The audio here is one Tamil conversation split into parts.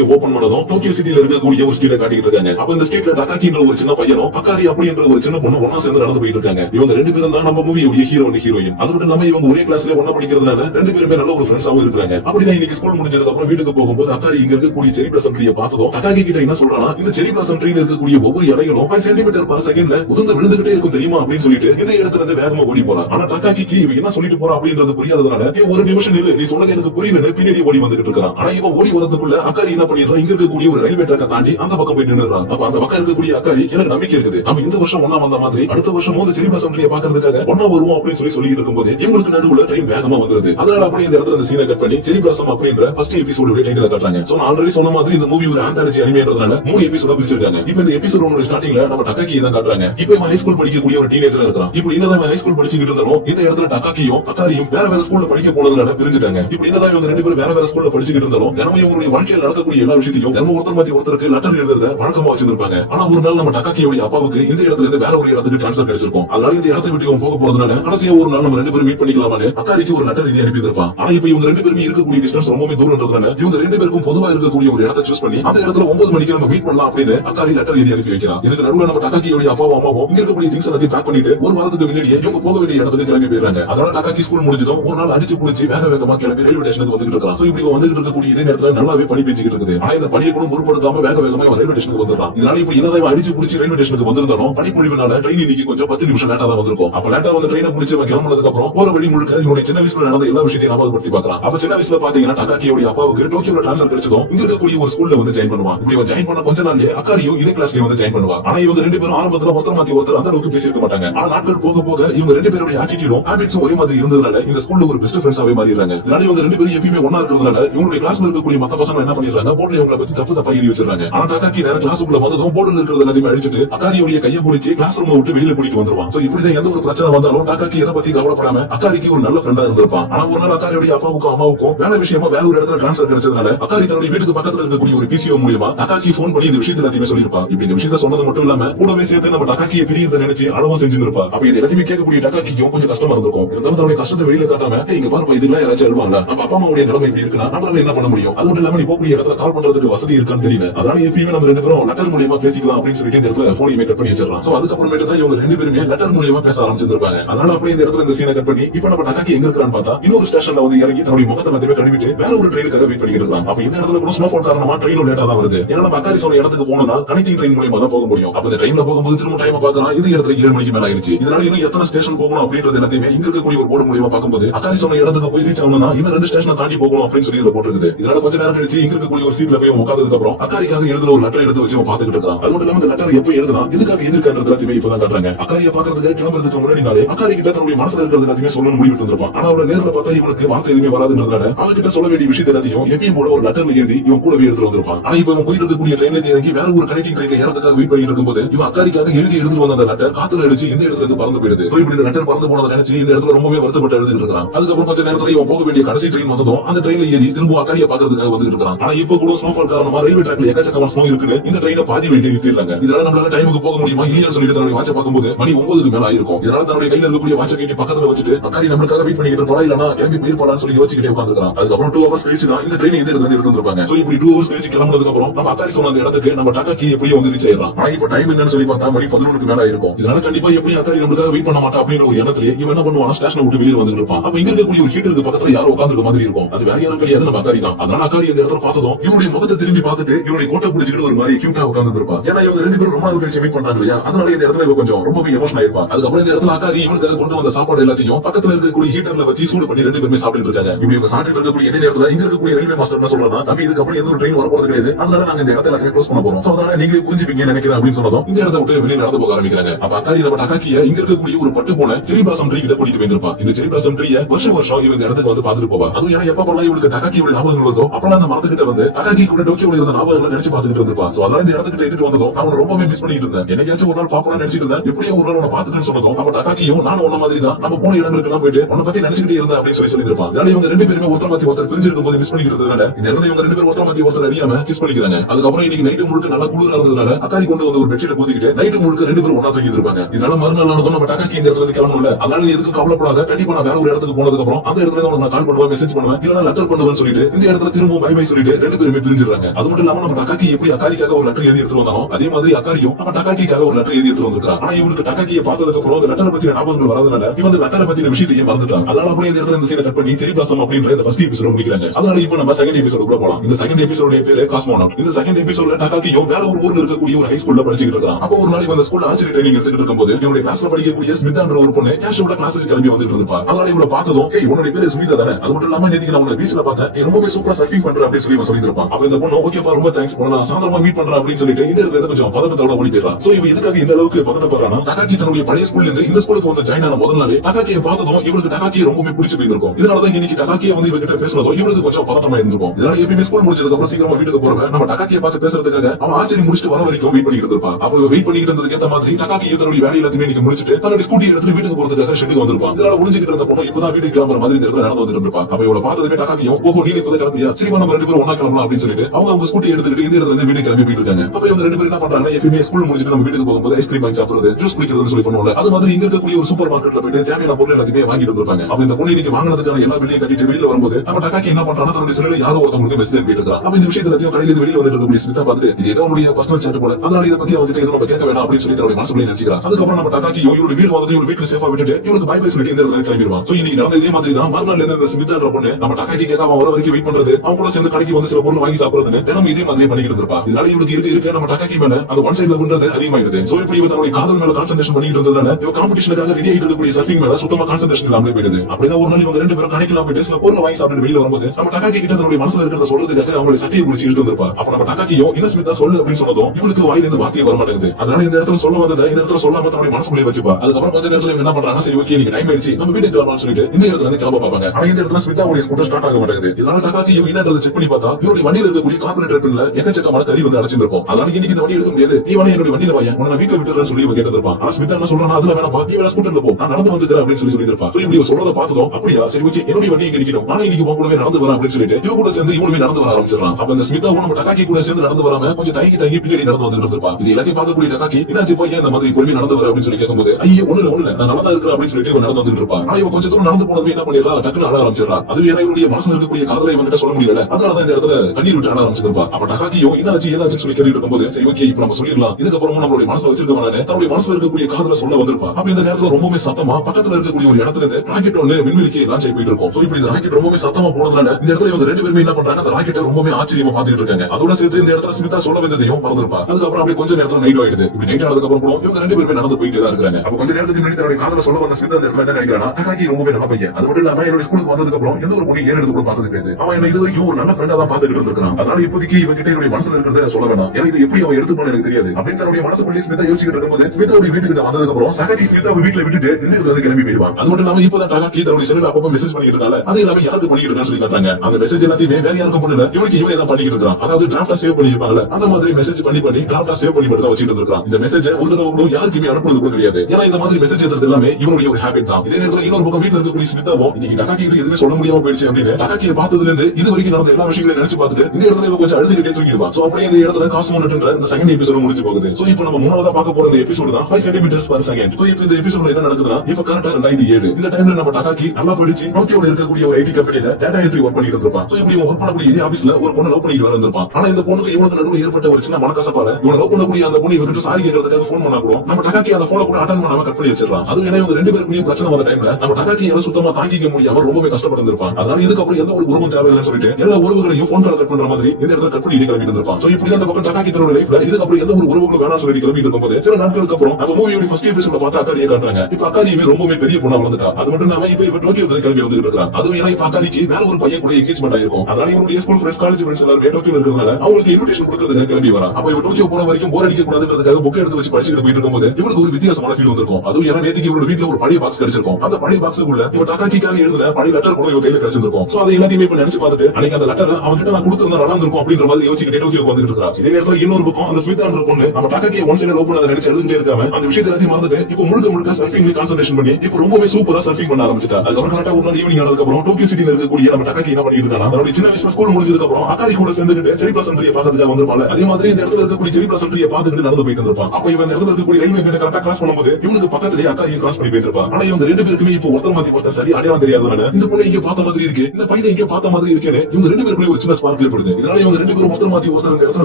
பாஸ்கெட் ஓபன் பண்ணதும் டோக்கியோ சிட்டில இருக்கக்கூடிய ஒரு ஸ்ட்ரீட்டை காட்டிட்டு இருக்காங்க. அப்ப இந்த ஸ்ட்ரீட்ல டகாக்கின்ற ஒரு சின்ன பையனும் அக்காரி அப்படின்ற ஒரு சின்ன பொண்ணு ஒன்னா சேர்ந்து நடந்து போயிட்டு இருக்காங்க. இவங்க ரெண்டு பேரும் தான் நம்ம மூவியோட ஹீரோ அண்ட் ஹீரோயின். அது மட்டும் இல்லாம இவங்க ஒரே கிளாஸ்ல ஒன்னா படிக்கிறதுனால ரெண்டு பேருமே நல்ல ஒரு ஃப்ரெண்ட்ஸாவும் இருக்காங்க. அப்படிதான் இன்னைக்கு ஸ்கூல் முடிஞ்சதுக்கு அப்புறம் வீட்டுக்கு போகும்போது அக்காரி இங்க இருக்கக்கூடிய செரி பிளாசம் ட்ரீயை பார்த்ததும் டகாக்கி கிட்ட என்ன சொல்றானா, இந்த செரி பிளாசம் ட்ரீல இருக்கக்கூடிய ஒவ்வொரு இலைகளும் 5 சென்டிமீட்டர் பர் செகண்ட்ல உதிர்ந்து விழுந்துகிட்டே இருக்கும் தெரியுமா அப்படின்னு சொல்லிட்டு இந்த இடத்துல இருந்து வேகமா ஓடி போறான். ஆனா டகாக்கிக்கு இவன் என்ன சொல்லிட்டு போறான் அப்படின்றது புரியாததுனால ஒரு நிமிஷம் இல்ல நீ சொன்னது எனக்கு புரியல பின்னாடி ஓடி வந்துட்டு இருக்கான். ஆனா இவன் ஓடி வரதுக்குள்ள அக்காரி என்ன பண்ணிடுறான், இங்க இருக்கக்கூடிய ஒரு ரயில்வே ட்ராக்கை தாண்டி அந்த பக்கம் போய் நின்னுறான். அப்ப அந்த பக்கம் இருக்கக்கூடிய அக்காரி எனக்கு நம்பிக்கை இருக்குது, நம்ம இந்த வருஷம் ஒன்னா வந்த மாதிரி அடுத்த வருஷம் வந்து செரி பிளாசம் ட்ரீயை பாக்குறதுக்காக ஒன்னா வருவோம் அப்படின்னு சொல்லிட்டு இருக்கும்போது இவங்களுக்கு நடுவுல ட்ரெயின் வேகமா வந்துருது. அதனால அப்படியே இந்த இடத்துல சீனை கட் பண்ணி செரி பிளாசம் அப்படின்ற ஃபர்ஸ்ட் எபிசோட டைட்டில் காட்டுறாங்க. சோ ஆல்ரெடி சொன்ன மாதிரி இந்த மூவி ஒரு ஆந்தாலஜி அனிமேன்றதுனால 3 எபிசோட பிரிச்சிருக்காங்க. இப்போ இந்த எபிசோட் ஒன்னு ஸ்டார்டிங்ல நம்ம டகாக்கியை தான் காட்டுறாங்க. இப்போ இவன் ஹை ஸ்கூல் படிக்கக்கூடிய ஒரு டீனேஜரா இருக்கான். இப்போ என்னதான் ஹை ஸ்கூல் படிச்சுக்கிட்டு இருந்தாலும் இந்த இடத்துல டகாக்கியும் அக்காரியும் வேற வேற ஸ்கூல்ல படிக்க போனதுனால பிரிஞ்சுட்டாங்க. இப்போ என்னதான் இவங்க ரெண்டு பேரும் வேற வேற ஸ்கூல்ல படிச்சுக்கிட்டு இருந்தாலும் தினமும் இவங்களுடைய வாழ்க்கையில் நடக்கக்கூடிய எல்லா விஷயத்தையும் தினமும் ஒருத்தர் மாத்தி ஒருத்தருக்கு லெட்டர் எழுதுறத வழக்கமா வச்சிருப்பாங்க. ஆனா ஒரு நாள் நம்ம டகாக்கியோட அப்பாவுக்கு இந்த இடத்துல இருந்து வேற ஒரு இடத்துக்கு ட்ரான்ஸ்ஃபர் கிடைச்சிருக்கும். அதனால இந்த இடத்தை விட்டு போக போறதுனால கடைசியா ஒரு நாள் நம்ம ரெண்டு பேரும் மீட் பண்ணிக்கலாமான்னு அக்காரிக்கு ஒரு லெட்டர் எழுதி அனுப்பி இருப்பான். ஆனா இப்போ இவங்க ரெண்டு பேரும் இருக்கக்கூடிய டிஸ்டன்ஸ் ரொம்பவே தூரம்ன்றதுனால இவங்க ரெண்டு பேருக்கும் பொதுவா இருக்கக்கூடிய ஒரு இடத்தை சூஸ் பண்ணி அந்த இடத்துல 9 மணிக்கு நம்ம மீட் பண்ணலாம் அப்படின்னு அக்காரி லெட்டர் எழுதி அனுப்பி வைக்கிறான். இதுக்கு நடுவுல நம்ம டகாக்கியோட அப்பாவும் அம்மாவும் இங்க இருக்கக்கூடிய திங்ஸ் எல்லாத்தையும் பேக் பண்ணிட்டு ஒரு வாரத்துக்கு முன்னாடியே இவங்க போக வேண்டிய இடத்துக்கு கிளம்பி போயிடுறாங்க. அதனால டகாக்கி ஸ்கூல் முடிஞ்சதும் ஒரு நாள் அடிச்சு புடிச்சு வேக வேகமா கிளம்பி ரயில்வே ஸ்டேஷனுக்கு வந்துட்டு இருக்கான். சோ இப்படி வந்துட்டு இருக்கக்கூடிய இதே நேரத்துல நல்லாவே பனி பெஞ்சிட்டு இருக்குது. ஆனா இந்த பனியை கூட முற்படுத்தாம வேக வேகமா ரயில்வே ஸ்டேஷனுக்கு வந்துடுறான். இதனால இப்ப என்னதான் அடிச்சு புடிச்சு ரயில்வே ஸ்டேஷனுக்கு வந்திருந்தாலும் பனிப்பொழிவுனால ட்ரெயின் இன்னைக்கு கொஞ்சம் 10 நிமிஷம் லேட்டா தான் வந்திருக்கும். அப்ப லேட்டா வந்து ட்ரெயினை பிடிச்சு கிளம்பினதுக்கு அப்புறம் போற வழி முழுக்க இவனுடைய சின்ன வயசுல நடந்த எல்லா விஷயத்தையும் ஞாபகப்படுத்தி பாக்குறான். அப்ப சின்ன வயசுல பாத்தீங்கன்னா டகாக்கியோட அப்பாவுக்கு டோக்கியோல ட்ரான்ஸ்ஃபர் கிடைச்சதும் இங்க இருக்கக்கூடிய ஒரு ஸ்கூல்ல வந்து ஜாயின் பண்ணுவான். இப்படி ஜாயின் பண்ண கொஞ்ச நாள்லயே அக்காரியும் இதே கிளாஸ்லயே வந்து ஜாயின் பண்ணுவாங்க. ஆனா இவங்க ரெண்டு பேரும் ஆரம்பத்துல ஒருத்தர் மாத்தி ஒருத்தர் அந்த அளவுக்கு பேசியிருக்க மாட்டாங்க. ஆனா நாட்கள் போக போக இவங்க ரெண்டு பேருடைய ஆட்டிடியூடும் ஹேபிட்ஸும் ஒரே மாதிரி இருந்ததுனால இந்த ஸ்கூல்ல ஒரு பெஸ்ட் ஃப்ரெண்ட்ஸாவே மாறிடுறாங்க. இதனால இவங்க ரெண்டு பேரும் எப்பயுமே ஒன்னா இருக்கிறதுனால இவங்களுடைய கிளாஸ்ல இருக்கக்கூடிய மத்த பசங்க என்ன பண்ணிடுறாங்க, போர்ட்ல இவங்களை பத்தி தப்பு தப்பா எழுதி வச்சிருக்காங்க. ஆனா டகாக்கி நேரம் கிளாஸுக்குள்ள வந்ததும் போர்டுல இருக்கிறது எல்லாத்தையும் அடிச்சுட்டு அக்காரியோட கையை பிடிச்சி கிளாஸ் ரூம் விட்டு வெளியில கூட்டிட்டு வந்துருவான். சோ இப்படிதான் எந்த ஒரு பிரச்சனை வந்தாலும் டகாக்கி எதை பத்தி கவலைப்படாம அக்காரிக்கு ஒரு நல்ல ஃப்ரெண்டா இருந்திருப்பான். ஆனா ஒரு நாள் அக்காரியோட அப்பாவுக்கும் அம்மாவுக்கும் வேலை விஷயமா வேற ஒரு இடத்துல ட்ரான்ஸ்ஃபர் கிடைச்சதுனால அக்காரி தன்னுடைய வீட்டுக்கு பக்கத்துல இருக்கக்கூடிய ஒரு பிசிஓ மூலமா டகாக்கி போன் பண்ணி இந்த விஷயத்தை எல்லாத்தையுமே சொல்லிருப்பா. இப்படி இந்த விஷயத்த சொன்னது மட்டும் இல்லாம கூடவே சேர்த்து நம்ம டகாக்கியை பிரியறத நினைச்சு அளவும் செஞ்சிருப்பா. அப்ப இது எல்லாத்தையுமே கேட்கக்கூடிய டகாக்கிக்கும் கொஞ்சம் கஷ்டமா இருந்திருக்கும். இருந்தாலும் தன்னுடைய கஷ்டத்தை வெளியில காட்டாம இங்க பாருப்பா இதெல்லாம் யாராச்சும் எழுவாங்க, நம்ம அப்பா அம்மாவுடைய நிலைமை இப்படி இருக்குன்னா நம்மளால என்ன பண்ண முடியும், அது மட்டும் இல்லாம நீ போகக்கூடிய இடத்துல கால் பண்றதுக்கு வசதி இருக்கான்னு தெரியல. அதனால எப்பயுமே நம்ம ரெண்டு பேரும் லெட்டர் மூலியமா பேசிக்கலாம் அப்படின்னு சொல்லிட்டு இந்த இடத்துல போனையுமே கட் பண்ணி வச்சிடலாம். சோ அதுக்கப்புறமேட்டு தான் இவங்க ரெண்டு பேருமே லெட்டர் மூலியமா பேச ஆரம்பிச்சிருப்பாங்க. அதனால அப்படியே இந்த இடத்துல இந்த சீனை கட் பண்ணி இப்ப நம்ம டகாக்கி எங்க இருக்கான்னு பார்த்தா இன்னொரு ஸ்டேஷன்ல வந்து இறங்கி தன்னுடைய முகத்தை எல்லாத்தையுமே கழுவிட்டு வேற ஒரு ட்ரெயினுக்காக வெயிட் பண்ணிட்டு இருக்கான். அப்ப இந்த இடத்துல கூட ஸ்னோஃபால் காரணமா ட்ரெயினும் லேட்டா தான் வருது. ஏன்னா நம்ம அக்காரி சொன்ன இடத்துக்கு போனோம்னா கனெக்டிங் ட்ரெயின் மூலியமா தான் போக முடியும். அப்ப இந்த ட்ரெயின்ல போகும்போது திரும்ப டைம் பார்க்கலாம், இந்த இடத்துல 7 மணிக்கு மேல ஆயிடுச்சு. இதனால இன்னும் எத்தனை ஸ்டேஷன் போகணும் அப்படின்றது எல்லாத்தையுமே இங்க இருக்கக்கூடிய ஒரு போர்டு மூலியமா பார்க்கும்போது அக்காரி சொன்ன இடத்துக்கு போய் ரீச் ஆகணும்னா இன்னும் 2 ஸ்டேஷனை தாண்டி போகணும் அப்படின்னு சொல்லி இதுல போட்டுருக்குது. இதனால கொஞ்ச நேரம் கழிச்சு இங்க இருக்கக்கூடிய ஒரு சீட்ல போய் உட்கார்ந்ததுக்கு அப்புறம் அக்காரிக்காக எழுதுற ஒரு லெட்டர் எடுத்து வச்சு பாத்துக்கிட்டு இருக்கான். அது மட்டும் இல்லாம இந்த லெட்டர் எப்ப எழுதுனா இதுக்காக எதிர்க்கிறது எல்லாத்தையுமே இப்பதான் காட்டுறாங்க. அக்காரியை பாக்குறதுக்கு கிளம்புறதுக்கு முன்னாடி நாளே அக்காரி கிட்ட தன்னுடைய மனசுல இருக்கிறது எல்லாத்தையுமே சொல்லணும் முடிவு எடுத்திருப்பான். ஆனா அவளை நேரில் பார்த்தா இவனுக்கு வார்த்தை எதுவுமே வராதுன்றதுனால அவகிட்ட சொல்ல வேண்டிய விஷயத்தை எல்லாத்தையும் எப்பயும் போல ஒரு லெட்டர்ல எழுதி இவன் கூடவே எடுத்து வந்திருப்பான். ஆனா இப்ப இவன் போயிட்டு இருக்கக்கூடிய ட்ரெயின்ல இறங்கி வேற ஒரு கனெக்டிங் ட்ரெயின்ல ஏறதுக்காக வெயிட் பண்ணிட்டு இருக்கும்போது இவன் அக்காரிக்காக எடுத்து வந்த அந்த லெட்டர் காத்துல அடிச்சு இந்த இடத்துல இருந்து பறந்து போயிடுது. இப்படி இந்த லெட்டர் பறந்து போனதை நினைச்சு இந்த இடத்துல ரொம்பவே வருத்தப்பட்டு எழுதிட்டு இருக்கான். அதுக்கப்புறம் கொஞ்ச நேரத்துல இவன் போக வேண்டிய கடைசி ட்ரெயின் வந்ததும் அந்த ட்ரெயின்ல ஏறி திரும்ப அக்காரியை பாக்குறதுக்காக வந்துட்டு இருக்கான். ஆனா இப்ப கூட ஸ்னோஃபால் காரணமா ரயில்வே ட்ராக்ல எக்கச்சக்கமான ஸ்னோ இருக்குன்னு இந்த ட்ரெயினை பாதி வெளியே நிறுத்திடுறாங்க. இதனால நம்மளால டைமுக்கு போக முடியுமா இல்லையான்னு சொல்லிட்டு தன்னுடைய வாட்சை பார்க்கும்போது மணி 9க்கு மேல ஆயிருக்கும். இதனால தன்னுடைய கையில இருக்கக்கூடிய வாட்சை கட்டி பக்கத்துல வச்சுட்டு அக்காரி நம்மளுக்காக வெயிட் பண்ணிட்டு இருப்பா இல்லனா கிளம்பி போயிருப்பான்னு சொல்லி யோசிச்சுக்கிட்டே உட்காந்துருக்கான். அதுக்கப்புறம் 2 ஹவர்ஸ் கழிச்சு தான் இந்த ட்ரெயின் இந்த இடத்துல எடுத்துருப்பாங்க. சோ இப்படி 2 ஹவர்ஸ் கழிச்சு கிளம்புறதுக்கு அப்புறம் நம்ம அக்காரி சொன்ன அந்த இடத்துக்கு நம்ம டகாக்கி எப்படியும் வந்து ரீச் ஆயிடலாம். ஆனா இப்ப டைம் என்னன்னு சொல்லி பார்த்தா மணி 11க்கு மேல ஆயிருக்கும். இதனால கண்டிப்பா எப்படி அக்காரி நம்மளுக்காக வெயிட் பண்ண மாட்டா அப்படின்ற ஒரு எண்ணத்திலே இவன் என்ன பண்ணுவான், ஸ்டேஷனை விட்டு வெளியே வந்துட்டு இருப்பான். அப்ப இங்க இருக்கக்கூடிய ஒரு ஹீட்டருக்கு பக்கத்துல யாரோ உட்கார்ந்துருக்க மாதிரி இருக்கும். அது வேற யாரும் கிடையாது, நம்ம அக்காரி தான். அதனால அக்காரி இந்த இடத்துல பார்த்ததும் இவனுடைய முகத்தை திரும்பி பார்த்துட்டு இவனுடைய கோட்டை பிடிச்சிட்டு ஒரு மாதிரி கியூட்டா உட்கார்ந்து இருப்பான். ஏன்னா இவங்க ரெண்டு பேரும் ரொம்ப நாள் கழிச்சு மீட் பண்றாங்க இல்லையா, அதனால இந்த இடத்துல இவ கொஞ்சம் ரொம்பவே எமோஷன் ஆயிருப்பா. அதுக்கப்புறம் இந்த இடத்துல அக்காரி இவனுக்காக கொண்டு வந்த சாப்பாடு எல்லாத்தையும் பக்கத்துல இருக்கக்கூடிய ஹீட்டர்ல வச்சு சூடு பண்ணி ரெண்டு பேருமே சாப்பிட்டு இருக்காங்க. இப்படி இவங்க சாப்பிட்டு இருக்கக்கூடிய இதே நேரத்துல இங்க இருக்கக்கூடிய ரயில்வே மாஸ்டர் என்ன சொல்றா, தம்பி இதுக்கப்புறம் எந்த ஒரு ட்ரெயின் வரப்போறது கிடையாது, அதனால நாங்க இந்த இடத்துல எல்லாத்தையும் க்ளோஸ் பண்ண போறோம். அதனால நீங்களே புரிஞ்சுப்பீங்க நினைக்கிறேன் அப்படின்னு சொன்னதும் இந்த இடத்தை விட்டு வெளியே நடந்து போக ஆரம்பிக்கிறாங்க. அப்ப அக்காரி நம்ம டகாக்கிய இங்க இருக்கக்கூடிய ஒரு பட்டு போன செரி பிளாசம் ட்ரீ கிட்ட கூட்டிட்டு போயிருப்பா. இந்த செரி பிளாசம் ட்ரீய வருஷம் இவங்க இந்த இடத்துக்கு வந்து பாத்துட்டு போவா. அதுவும் ஏன்னா எப்ப போலாம் இவளுக்கு டகாக்கியோட ஞாபகம் வருதோ அப்பெல்லாம் அந்த மரத்துக்கிட்ட வந்து டகாக்கி கூட டோக்கியோல இருந்த ஞாபகங்களை நினைச்சு பாத்துட்டு இருந்திருப்பா. சோ அதனால இந்த இடத்துக்கு எடுத்து வந்ததும் அவன் ரொம்பவே மிஸ் பண்ணிட்டு இருந்தேன். என்னைக்காச்சும் ஒரு நாள் பாப்பலாம் நினைச்சிட்டு இருந்தேன். எப்படியும் ஒரு நாள் உன்னை பாத்துட்டு சொன்னதும் அப்ப டகாக்கியும் நானும் ஒன்ன மாதிரி தான் நம்ம போன இடங்களுக்கு எல்லாம் போயிட்டு உன்னை பத்தி நினைச்சுக்கிட்டே இருந்தேன் அப்படின்னு சொல்லியிருப்பான். அதனால இவங்க ரெண்டு பேருமே ஒருத்தர் மாத்தி ஒருத்தர் பிரிஞ்சிருக்கும் போது மிஸ் பண்ணிட்டு இருந்ததுனால இந்த இடத்துல இவங்க ரெண்டு பேரும் ஒருத்தர் மாத்தி ஒருத்தர் அறியாம கிஸ் பண்ணிக்கிறாங்க. அதுக்கப்புறம் இன்னைக்கு நைட்டு முழுக்க நல்லா குளிரா இருந்ததுனால அக்காரி கொண்டு வந்து ஒரு பெட்ஷீட் போத்திக்கிட்டு நைட்டு முழுக்க ரெண்டு பேரும் ஒன்னா தூங்கிட்டு இருப்பாங்க. இதனால மறுநாள் ஆனதும் நம்ம டகாக்கி இந்த இடத்துல கிளம்பணும்ல, அதனால நீ எதுக்கும் கவலைப்படாத, கண்டிப்பா நான் வேற ஒரு இடத்துக்கு போனதுக்கு அப்புறம் அந்த இடத்துல நான் கால் பண்ணுவேன், மெசேஜ் பண்ணுவேன், இல்லனா லெட்டர் பண்ணுவேன்னு சொல்லிட்டு இந்த இடத்துல திரும்ப பை பை சொல்லிட்டு ரெண்டு பேரும் பேருமே பிரிஞ்சிடறாங்க. அது மட்டும் இல்லாம நம்ம டக்காக்கி எப்படி அக்காரிக்காக ஒரு லெட்டர் எழுதி எடுத்து வந்தானோ அதே மாதிரி அக்காரியும் நம்ம டக்காக்கிக்காக ஒரு லெட்டர் எழுதி எடுத்து வந்திருக்கான். ஆனா இவங்களுக்கு டக்காக்கியை பார்த்ததுக்கு அப்புறம் அந்த லெட்டரை பத்தின ஞாபகங்கள் வரதுனால இவங்க லெட்டரை பத்தின விஷயத்தையே மறந்துட்டாங்க. அதனால அப்படியே இந்த இடத்துல இந்த சீனை கட் பண்ணி செரி பிளாசம் அப்படின்ற இந்த ஃபர்ஸ்ட் எபிசோட் முடிக்கிறாங்க. அதனால இப்போ நம்ம செகண்ட் எபிசோட் உள்ள போலாம். இந்த செகண்ட் எபிசோட பேரு காஸ்மோனாட். இந்த செகண்ட் எபிசோட்ல டக்காக்கியும் வேற ஒரு ஊர்ல இருக்கக்கூடிய ஒரு ஹை ஸ்கூல்ல படிச்சிட்டு இருக்கான். அப்போ ஒரு நாளைக்கு அந்த ஸ்கூல்ல ஆர்ச்சரி ட்ரைனிங் எடுத்துட்டு இருக்கும்போது இவனுடைய கிளாஸ்ல படிக்கக்கூடிய ஸ்மிதான்ற ஒரு பொண்ணு கேஷோட கிளாஸுக்கு கிளம்பி வந்துட்டு இருப்பா. அதனால இவளை பார்த்ததும் ஏய் உன்னுடைய பேரு ஸ்மிதா தானே, அது மட்டும் இல்லாம நேத்திக்கு நான் உன்னை பீச்ல பார்த்தேன், நீ ரொம்பவே சூப்பரா சர்ஃபிங் பண்ற அப்படின்னு சொல்லி சொல்லி இருப்பான். அப்ப இந்த பொண்ணு ஓகேப்பா ரொம்ப தேங்க்ஸ் பண்ண சாயந்தரமா மீட் பண்றேன் அப்படின்னு சொல்லிட்டு இந்த இடத்துல கொஞ்சம் பதட்டத்தோட ஓடி போயிடறான். சோ இவன் எதுக்காக இந்த அளவுக்கு பதட்டப்படுறானா, டக்காக்கி தன்னுடைய பழைய ஸ்கூல்ல இருந்து இந்த ஸ்கூலுக்கு வந்து ஜாயின் ஆன முதல் நாளே டக்காக்கியை பார்த்ததும் இவளுக்கு டக்காக்கியை ரொம்பவே பிடிச்சு போயிருக்கும். இதனாலதான் இன்னைக்கு டக்காக்கியை வந்து இவகிட்ட பேசுறதும் இவளுக்கு கொஞ்சம் பதட்டமா இருந்திருக்கும். இதனால எப்பயுமே ஸ்கூல் முடிச்சதுக்கு அப்புறம் சீக்கிரமா வீட்டுக்கு போறவன் நம்ம டக்காக்கியை பார்த்து பேசுறதுக்காக அவன் ஆச்சரி முடிச்சுட்டு வர வரைக்கும் வெயிட் பண்ணிட்டு இருப்பான். அப்ப வெயிட் பண்ணிட்டு இருந்ததுக்கு ஏத்த மாதிரி டக்காக்கி தன்னுடைய வேலை எல்லாத்தையுமே இன்னைக்கு முடிச்சுட்டு தன்னுடைய ஸ்கூட்டி எடுத்து வீட்டுக்கு போறதுக்காக ஷெட்டுக்கு வந்திருப்பான். இதனால ஒளிஞ்சிட்டு இருந்த பொண்ணு இப்பதான் வீட்டுக்கு கிளம்புற மாதிரி இந்த இடத்துல நடந்து வந்துட்டு இருப்பான். அப்ப இவளை பார்த்ததுமே டக்காக்கியும் ஓஹோ நீ இப்பதான் கிளம்பியா, சரி நம்ம ரெண்டு பேரும் ஒன்னா கிளம்பலாம் அப்படின்னு சொல்லிட்டு அவங்க ஸ்கூட்டி எடுத்துக்கிட்டு இந்த இடத்துல வீட்டுக்கு கிளம்பி போயிட்டு இருக்காங்க. அப்ப இவங்க ரெண்டு பேரும் என்ன பண்றாங்க, எப்பயுமே ஸ்கூல் முடிச்சுட்டு நம்ம வீட்டுக்கு போகும்போது ஐஸ்கிரீம் வாங்கி சாப்பிடுறது, ஜூஸ் குடிக்கிறதுன்னு சொல்லி பண்ணுவாங்க. அது மாதிரி இங்க இருக்கக்கூடிய ஒரு சூப்பர் மார்க்கெட்ல போயிட்டு தேவையான பொருள் எல்லாத்தையுமே வாங்கிட்டு இருப்பாங்க. அப்ப இந்த பொண்ணு இன்னைக்கு வாங்கினதுக்கான எல்லா பில்லையும் கட்டிட்டு வெளியில வரும்போது நம்ம டக்காக்கி என்ன பண்றாங்க, தன்னுடைய சிலையில யாரோ ஒருத்தவங்களுக்கு மெசேஜ் அனுப்பிட்டு இருக்கான். அப்ப இந்த விஷயத்தை எல்லாத்தையும் கடையில வெளியில வந்துட்டு இருக்கக்கூடிய ஸ்மிதா பார்த்துட்டு இது ஏதோ உடைய பர்சனல் சாட் போல, அதனால இதை பத்தி அவங்க எதுவும் நம்ம கேட்க வேண்டாம் அப்படின்னு சொல்லி தன்னுடைய மனசுக்குள்ளே நினைச்சுக்கிறான். அதுக்கப்புறம் நம்ம டக்காக்கி இவரோட வீடு வந்து இவரு வீட்டுல சேஃபா விட்டுட்டு இவருக்கு பை பை சொல்லிட்டு இந்த இடத்துல கிளம்பிடுவான். சோ இன்னைக்கு நடந்த இதே மாதிரி தான் மறுநாள் இந்த ஸ்மிதான்ற பொண்ணு நம்ம டக்காக்கி கேட்க அவன் வர வரைக்கும் வெயிட் பண்றது, அவங்க கூட சேர்ந்து கடைக்கு வந்து சில பொருள் வாங்கி சாப்பிடுறதுன்னு தினம் இதே மாதிரி பண்ணிட்டு இருப்பா. இதனால இவருக்கு இருக்க நம்ம டக்காக்கி மேல அந்த ஒன் சைட்ல பண்றது அதிகமாயிடுது. சோ இப்படி இவன் தன்னுடைய காதல் மேல கான்சென்ட்ரேஷன் பண்ணிட்டு இருந்ததுனால இவன் காம்படிஷனுக்காக ரெடி ஆகிட்டு இருக்கக்கூடிய சர்ஃபிங் மேல சுத்தமா கான்சென்ட்ரேஷன் இல்லாமலே போயிடுது. அப்படிதான் ஒரு நாள் இவங்க ரெண்டு பேரும் கடைக்கு போயிட்டு சில பொருள் வாங்கி சாப்பிட்டு வெளியில வரும்போது நம்ம டக்காக்கி கிட்ட தன்னுடைய மனசுல இருக்கிறத சொல்றதுக்காக அவங்களுடைய சட்டையை குடிச்சு இழுத்து வந்திருப்பா. அப்ப நம்ம டக்காக்கியும் என்ன ஸ்மிதா சொல்லு அப்படின்னு சொன்னதும் இவளுக்கு வாயிலிருந்து வார்த்தையை வர மாட்டேங்குது. அதனால இந்த இடத்துல சொல்ல வந்ததை இந்த இடத்துல சொல்லாம தன்னுடைய மனசுக்குள்ளே வச்சுப்பா. அதுக்கப்புறம் கொஞ்ச நேரத்துல என்ன பண்றாங்க, சரி ஓகே நீங்க டைம் ஆயிடுச்சு நம்ம வீட்டுக்கு வரலாம்னு சொல்லிட்டு இந்த இடத்துல இருந்து கிளம்ப பாப்பாங்க. ஆனா இந்த இடத்துல ஸ்மிதாவுடைய ஸ்கூட்டர் ஸ்டார்ட் ஆக மாட்டேங்குது. இதனால டக்காக்கி என்னன்றதை செக் பண்ணி பார்த்தா இவருடைய வண்டியில இருக்கக்கூடிய கார்பரேட்டர் பின்ல எக்கச்சக்கமான கறி வந்து அடைச்சிருக்கும். அதனால இன்னைக்கு இந்த வண்டி எடுக்க முடியாது, நீ வேணா என்னுடைய வண்டியில வாயா உன்னை வீட்டுல விட்டுறேன்னு சொல்லி கேட்டு இருப்பான். ஆனா ஸ்மிதா என்ன சொல்றான், அதுல வேணா நீ வேணா ஸ்கூட்டர்ல போ, நான் நடந்து வந்துக்கிறேன் அப்படின்னு சொல்லி சொல்லியிருப்பான். இப்படி சொல்றதை பார்த்ததும் அப்படியா சரி ஓகே என்னுடைய வண்டி இங்க நிக்கணும், ஆனா இன்னைக்கு கூடவே நடந்து வரேன் அப்படின்னு சொல்லிட்டு இவங்க கூட சேர்ந்து இவனுமே நடந்து வர ஆரம்பிச்சிடறான். அப்ப இந்த ஸ்மிதாவும் நம்ம டக்காக்கி கூட சேர்ந்து நடந்து வராம கொஞ்சம் தயங்கி பின்னாடி நடந்து வந்துட்டு இருப்பான். இது எல்லாத்தையும் பார்க்கக்கூடிய டக்காக்கி என்னாச்சு போய் இந்த மாதிரி பொறுமை நடந்து வர அப்படின்னு சொல்லி கேட்கும்போது ஐயோ ஒண்ணு நான் நல்லா இருக்கிறேன் அப்படின்னு சொல்லிட்டு இவன் நடந்து வந்துட்டு இருப்பான். ஆனா இவன் கொஞ்சம் தூரம் நடந்து போனது என்ன பண்ணிடுறா, டக்குன்னு அழ ஆரம்பிச்சிடறான். அது இவனுடைய மனசுல இருக்கக்கூடிய காதலை இவன்கிட்ட சொல்ல முடியல, அதனாலதான் இந்த இடத்துல கண்ணீர் விட்டு அழ ஆரம்பிச்சிருப்பா. அப்ப டக்காக்கியும் என்னாச்சு ஏதாச்சும் சொல்லி கேட்டு இருக்கும்போது சரி ஓகே இப்ப நம்ம சொல்லிடலாம், இதுக்கப்புறம் நம்மளுடைய மனசை வச்சிருக்கவன தன்னுடைய மனசுல இருக்கக்கூடிய காதலை சொல்ல வந்திருப்பா. அப்ப இந்த நேரத்துல ரொம்பவே சத்தமா பக்கத்துல இருக்கக்கூடிய ஒரு இடத்துல இருந்து ராக்கெட் ஒண்ணு விண்வெளிக்கு லான்ச் ஆகி போயிட்டு இருக்கும். இப்படி ராக்கெட் ரொம்பவே சத்தமா போனதுனால இந்த இடத்துல இவங்க ரெண்டு பேருமே என்ன பண்றாங்க, அந்த ராக்கெட்டை ரொம்பவே ஆச்சரியமா பாத்துட்டு இருக்காங்க. அதோட சேர்த்து இந்த இடத்துல ஸ்மிதா சொல்ல வந்ததையும் மறந்துருப்பா. அதுக்கப்புறம் அப்படியே கொஞ்சம் நேரத்துல நைட் ஆயிடுது. இப்படி நைட் ஆனதுக்கு அப்புறம் இவங்க ரெண்டு பேருமே நடந்து போயிட்டு தான் இருக்காங்க. அப்ப கொஞ்ச நேரத்துக்கு முன்னாடி தன்னுடைய காதலை சொல்ல வந்த ஸ்மிதா என்ன நினைக்கிறானா, டக்காக்கி ரொம்பவே நல்ல பையன், அது மட்டும் இல்லாம என்னோட ஸ்கூலுக்கு வந்ததுக்கு அப்புறம் எந்த ஒரு பொண்ணு ஏன் எடுத்து கூட பார்த்தது கிடையாது, அவன் என்ன இது வரைக்கும் ஒரு நல்ல ஃப்ரெண்டா தான் பாத்துக்கிட்டு இருக்கான். அதனால இப்போதைக்கு இவன் கிட்ட என்னுடைய மனசுல இருக்கிறத சொல்ல வேணாம், ஏன்னா இது எப்படி அவன் எடுத்துக்கணும் எனக்கு தெரியாது அப்படின்னு தன்னுடைய மனசுக்குள்ளே ஸ்மிதா யோசிச்சுட்டு இருக்கும்போது ஸ்மிதாவுடைய வீட்டுக்கு வந்ததுக்கு அப்புறம் டக்காக்கி ஸ்மிதாவை வீட்டுல விட்டுட்டு இந்த இடத்துல கிளம்பி போயிடுவான். அது மட்டும் இல்லாம இப்பதான் டக்காக்கி தன்னுடைய செல்லுல அப்பப்போ மெசேஜ் பண்ணிட்டு இருக்காங்க. அது எல்லாமே யாருக்கு பண்ணிட்டு இருக்கான்னு சொல்லி காட்டுறாங்க. அந்த மெசேஜ் எல்லாத்தையுமே வேற யாருக்கும் பண்ணல, இவனே தான் பண்ணிட்டு இருக்கான். அதாவது டிராஃப்டா சேவ் பண்ணிருப்பாங்கல்ல அந்த மாதிரி மெசேஜ் பண்ணி டிராஃப்டா சேவ் பண்ணி மட்டும் தான் வச்சிட்டு இருக்கான். இந்த மெசேஜ் ஒரு தடவை யாருக்குமே அனுப்புறது கூட கிடையாது, ஏன்னா இந்த மாதிரி மெசேஜ் எழுதுறது எல்லாமே இவனுடைய ஒரு ஹேபிட் தான். இதே நேரத்தில் இன்னொரு பக்கம் வீட்டுல இருக்கக்கூடிய ஸ்மிதாவும் இன்னைக்கு டக்காக்கி எதுவுமே சொல்ல முடியாம போயிடுச்சு அப்படின்னு டக்காக்கியை பார்த்ததுல இருந்து இது வரைக்கும் நடந்த எல்லா விஷயங்களையும் நினைச்சு பார்த்துட்டு இந்த இடத்துல கொஞ்சம் அழுதுகிட்டே தூங்கிடுவான். சோ அப்படியே இந்த இடத்துல காஸ்மோனட்ன்ற இந்த செகண்ட் எபிசோட் முடிஞ்சு போகுது. சோ இப்போ நம்ம மூணாவதா பார்க்க போற இந்த எபிசோட் தான் 5 சென்டிமீட்டர்ஸ் பர் செகண்ட். சோ இப்போ இந்த எபிசோட்ல என்ன நடக்குதுன்னா இப்ப கரெக்டா 2007 இந்த டைம்ல நம்ம டக்காக்கி நல்லா படிச்சு டோக்கியோல இருக்கக்கூடிய ஒரு ஐடி கம்பெனில டேட்டா என்ட்ரி ஒர்க் பண்ணிட்டு இருப்பான். சோ இப்படி ஒர்க் பண்ணக்கூடிய இதே ஆபீஸ்ல ஒரு பொண்ணு லவ் பண்ணிட்டு வந்திருப்பான். ஆனா இந்த பொண்ணுக்கு இவனுக்கு நடுவுல ஏற்பட்ட ஒரு சின்ன மனக்கசப்பால இவன் லவ் பண்ணக்கூடிய அந்த பொண்ணு இவர்கிட்ட சாரி கேட்கறதுக்காக போன் பண்ணா கூட நம்ம டக்காக்கி அந்த போனை கூட அட்டன் பண்ணாம கட் பண்ணி வச்சிடறான். அது ஏன்னா இவங்க ரெண்டு பேருக்கும் பிரச்சனை வந்த டைம்ல நம்ம டக்காக்கி எல்லாம் சுத்தமா தாங்கிக்க முடியாம ரொம்பவே கஷ்டப்பட்டு இருப்பான். அதனால இதுக்கப்புறம் எந்த ஒரு உறவும் தேவையில்லைன்னு சொல்லிட்டு எல்லா உறவுகளையும் போன் கால் கட் பண்ற மாதிரி இந்த இடத்துல கட் பண்ணி கிளம்பிட்டு இருப்பான். சோ இப்படி அந்த பக்கம் டக்காக்கி தன்னோட லைஃப்ல இதுக்கப்புறம் எந்த ஒரு உறவுகளும் வேணாம் சொல்லி கிளம்பிட்டு இருக்கும்போது சில நாட்களுக்கு அப்புறம் அந்த மூவியோட ஃபர்ஸ்ட் எபிசோட பார்த்து அக்காரியை காட்டுறாங்க. இப்ப அக்காரியுமே ரொம்பவே பெரிய பொண்ணா வளர்ந்துட்டா. அது மட்டும் இல்லாம இப்ப டோக்கியோ கிளம்பி வந்துட்டு இருக்கான். அதுவும் ஏன்னா இப்ப அக்காரிக்கு வேற ஒரு பையன் கூட என்கேஜ்மெண்ட் ஆயிருக்கும். அதனால இவருடைய ஸ்கூல் ஃப்ரெண்ட்ஸ் காலேஜ் ஃப்ரெண்ட்ஸ் எல்லாரும் டோக்கியோ இருக்கிறதுனால அவங்களுக்கு இன்விடேஷன் கொடுக்கறதுக்கு கிளம்பி வரா. அப்ப இவ டோக்கியோ போன வரைக்கும் போர் அடிக்க கூடாதுன்றதுக்காக புக் எடுத்து வச்சு படிச்சுட்டு போயிட்டு இருக்கும்போது இவருக்கு ஒரு வித்தியாசமான ஃபீல் வந்திருக்கும். அதுவும் ஏன்னா நேத்துக்கு இவரோட வீட்டுல ஒரு பழைய பாக்ஸ் கிடைச்சிருக்கும். அந்த பழைய பாக்ஸுக்குள்ள இவ டக்காக்கிக்காக எழுதின பழைய லெட்டர் கூட இவ கையில கிடைச்சிருக்கும். சோ அதை எல்லாத்தையுமே இப்ப நினைச்சு பார்த்துட்டு அன்னைக்கு அந்த லெட்டர் அவன்கிட்ட நான் கொடுத்திருந்தா நல்லா இருக்கும் அப்படின்ற மாதிரி யோசிச்சுட்டு டோக்கியோ வந்துட்டு இருக்கா. இதே நேரத்துல இன்னொரு பக்கம் அந்த ஸ்மிதான்ற பொண்ணு நம்ம டக்காக்கியை ஒன் சைடு ஓபன் அதை நினைச்சு எழுதிட்டே இருக்காம அந்த விஷயத்தை எல்லாத்தையும் மறந்துட்டு இப்ப முழுக்க சர்ஃபிங்ல கான்சன்ட்ரேஷன் பண்ணி இப்ப ரொம்பவே சூப்பரா சர்ஃபிங் பண்ண ஆரம்பிச்சிட்டா. அதுக்கப்புறம் கரெக்டா ஒரு நாள் ஈவினிங் ஆனதுக்கு அப்புறம் டோக்கியோ சிட்டில இருக்கக்கூடிய நம்ம டக்காக்கி என்ன பண்ணிட்டு இருக்கானா அவருடைய சின்ன வயசுல ஸ்கூல் முடிஞ்சதுக்கு அப்புறம் அக்காரி கூட சேர்ந்துட்டு செரி பிளஸ் ட்ரீயை பார்க்கறதுக்காக வந்திருப்பாங்க. அதே மாதிரி இந்த இடத்துல இருக்கக்கூடிய செரி பிளஸ் ட்ரீயை பார்த்துட்டு நடந்து போயிட்டு இருப்பான். அப்ப இவன் இந்த இடத்துல இருக்கக்கூடிய ரயில்வே கேட்ட கரெக்டா கிராஸ் பண்ணும்போது இவனுக்கு பக்கத்திலேயே அக்காரியை கிராஸ் பண்ணி போயிருப்பான். ஆனா இவங்க ரெண்டு பேருக்குமே இப்போ ஒருத்தர் மாத்தி ஒருத்தர் சரி அடையாளம் தெரியாதவன இந்த பொண்ணு இங்க பார்த்த மாதிரி இருக்கு, இந்த பையனை இங்க பார்த்த மாதிரி இருக்கேன்னு இவங்க ரெண்டு பேருக்குமே ஒரு சின்ன ஸ்பார்க் ஏற்படுது. இதனால இவங்க ரெண்டு பேரும் ஒருத்தர் மாத்தி ஒருத்தர் இந்த இடத்துல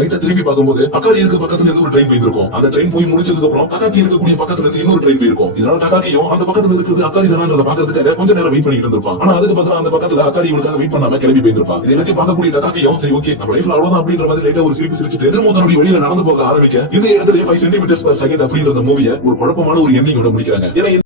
லைட்டா திரும்பி பார்க்கும்போது அக்காரி இருக்க பக்கத்துல இருந்து ஒரு ட்ரெயின் போயிருக்கும். அந்த ட்ரெயின் போய் முடிச்சதுக்கு அப்புறம் தக்காக்கி இருக்கக்கூடிய பக்கத்துல இருந்து இன்னொரு ட்ரெயின் போயிருக்கும். இதனால தக்காக்கியும் அந்த பக்கத்துல இருக்கிறது அக்காரி தானே பாக்கிறதுக்காக கொஞ்ச நேரம் வெயிட் பண்ணிட்டு இருந்திருப்பான். ஆனா அதுக்கு பதிலா அந்த பக்கத்துல அக்காரி இவனுக்காக வெயிட் பண்ணாம கிளம்பி போயிருப்பான். இதை எல்லாத்தையும் பார்க்கக்கூடிய தக்காக்கியும் சரி ஓகே நம்ம லைஃப்ல அவ்வளவுதான் அப்படின்ற மாதிரி லைட்டா ஒரு சிரிப்பு சிரிச்சுட்டு திரும்ப தன்னுடைய வெளியில நடந்து போக ஆரம்பிக்க இந்த இடத்துல 5 cm/s அப்படின்ற மூவியை ஒரு குழப்பமான ஒரு எண்ணிங்கோட முடிக்கிறாங்க. ஏன்னா